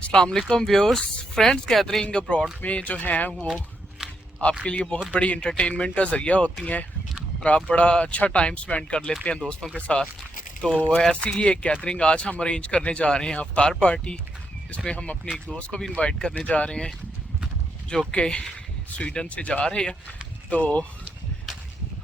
अस्सलाम वालेकुम viewers. Friends gathering abroad में जो हैं वो आपके लिए बहुत बड़ी इंटरटेनमेंट का ज़रिया होती हैं और आप बड़ा अच्छा टाइम स्पेंड कर लेते हैं दोस्तों के साथ। तो ऐसी ही एक गैदरिंग आज हम अरेंज करने जा रहे हैं, अफ्तार पार्टी, जिसमें हम अपने एक दोस्त को भी इनवाइट करने जा रहे हैं जो कि स्वीडन से जा रहे हैं। तो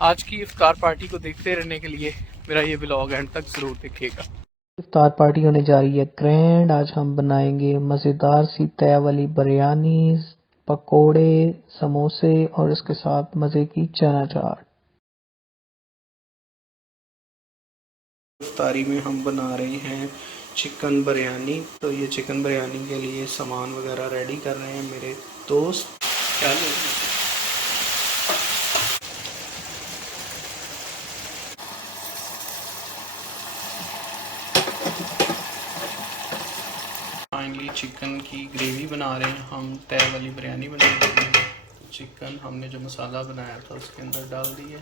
आज की इफ्तार पार्टी को देखते रहने के लिए मेरा ये ब्लॉग एंड तक ज़रूर देखिएगा। इफ्तार पार्टी होने जा रही है ग्रैंड। आज हम बनाएंगे मज़ेदार सी तय वाली बिरयानी, पकोड़े, समोसे और इसके साथ मज़े की चना चाट। इफ्तारी में हम बना रहे हैं चिकन बिरयानी। तो ये चिकन बिरयानी के लिए सामान वगैरह रेडी कर रहे हैं मेरे दोस्त। क्या ले फाइनली चिकन की ग्रेवी बना रहे हैं हम, तय वाली बिरयानी बनाएंगे। चिकन हमने जो मसाला बनाया था उसके अंदर डाल दिया।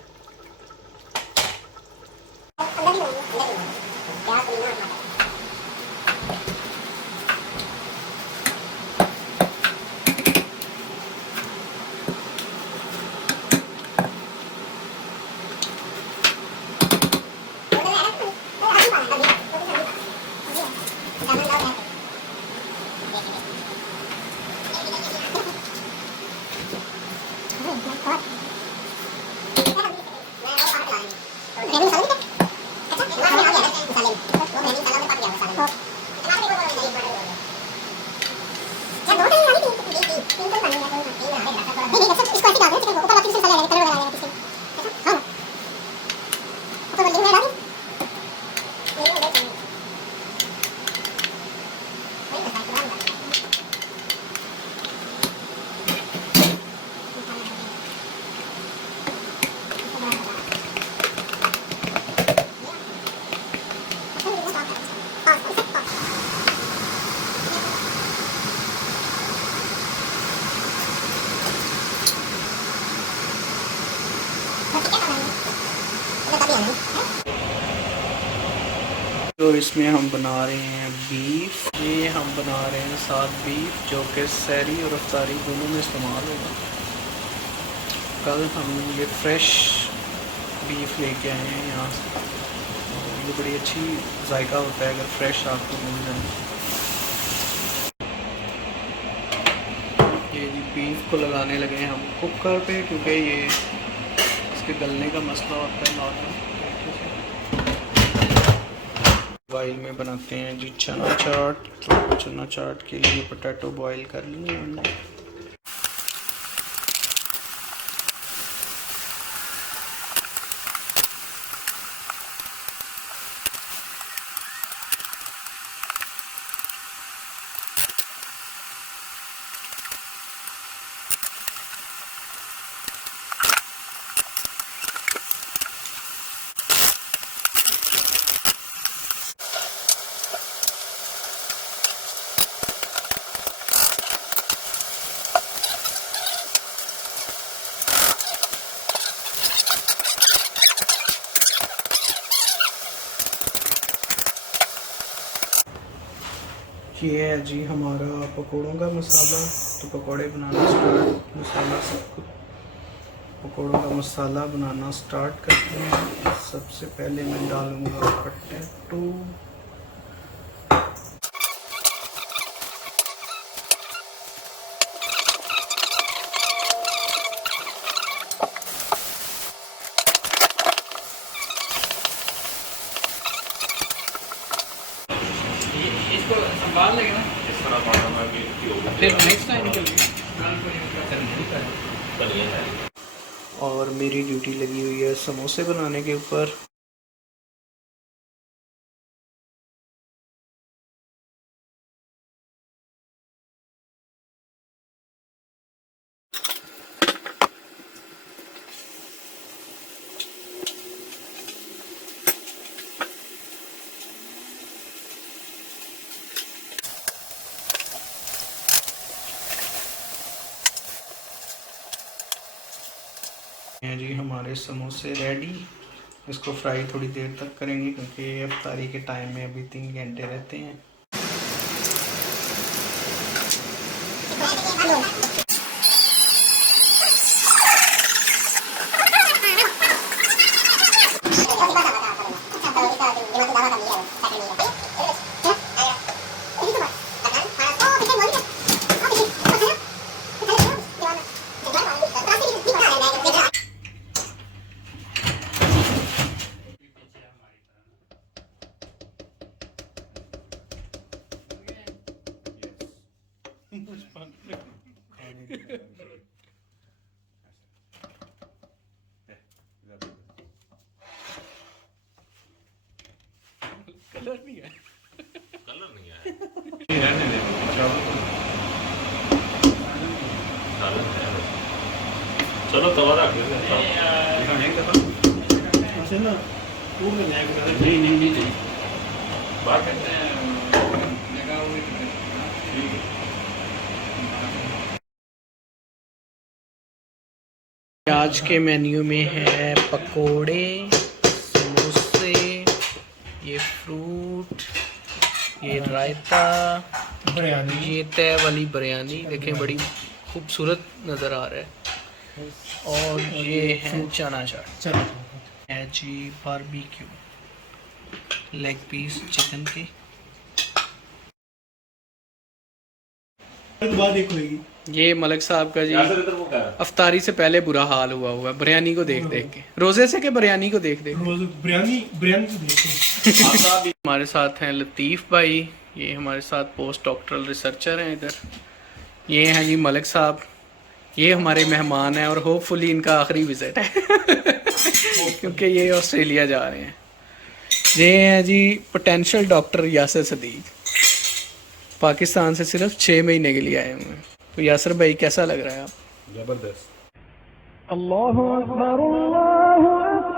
तो इसमें हम बना रहे हैं बीफ। ये हम बना रहे हैं साथ बीफ, जो कि सहरी और अफ्तारी दोनों में इस्तेमाल होगा। कल हम ये फ्रेश बीफ लेके आए हैं यहाँ से। ये बड़ी अच्छी जायका होता है अगर फ्रेश आपको मिल जाए। ये जी बीफ को लगाने लगे हैं हम कुकर पे, क्योंकि ये इसके गलने का मसला होता है नॉर्मल। बॉयल में बनाते हैं जी चना चाट। तो चना चाट के लिए पोटैटो बॉयल कर लिए हमने। ये है जी हमारा पकोड़ों का मसाला। तो पकोड़े बनाना स्टार्ट, मसाला सब कुछ पकोड़ों का मसाला बनाना स्टार्ट करते हैं। सबसे पहले मैं डालूँगा पोटैटो। इसको संभाल लेंगे ना, इस तरह फिर नेक्स्ट टाइम के लिए। और मेरी ड्यूटी लगी हुई है समोसे बनाने के ऊपर। हैं जी हमारे समोसे रेडी। इसको फ्राई थोड़ी देर तक करेंगे क्योंकि अफ्तारी के टाइम में अभी 3 घंटे रहते हैं। कलर नहीं है, कलर नहीं आया रहने दे चलो तवा रख नहीं बात आज के मेन्यू में है पकोड़े, समोसे, ये फ्रूट, ये रायता, ये तय वाली बिरयानी देखें बड़ी खूबसूरत नज़र आ रहा है, और ये है चना चाट है जी, बारबेक्यू लेग पीस चिकन के। ये मलिक साहब का जी अफ्तारी से पहले बुरा हाल हुआ बिरयानी को देख देख के, रोजे से के बिरयानी को देख देख बिरयानी को देखते हमारे साथ हैं लतीफ़ भाई, ये हमारे साथ पोस्ट डॉक्टरल रिसर्चर हैं इधर। ये हैं जी मलिक साहब, ये हमारे मेहमान हैं और होपफुली इनका आखिरी विज़िट है क्योंकि ये ऑस्ट्रेलिया जा रहे हैं। ये हैं जी पोटेंशियल डॉक्टर यासिर सदीक, पाकिस्तान से सिर्फ 6 महीने के लिए आए हुए हैं। तो यासिर भाई कैसा लग रहा है आप? जबरदस्त। अल्लाहु अकबर, अल्लाहु अकबर।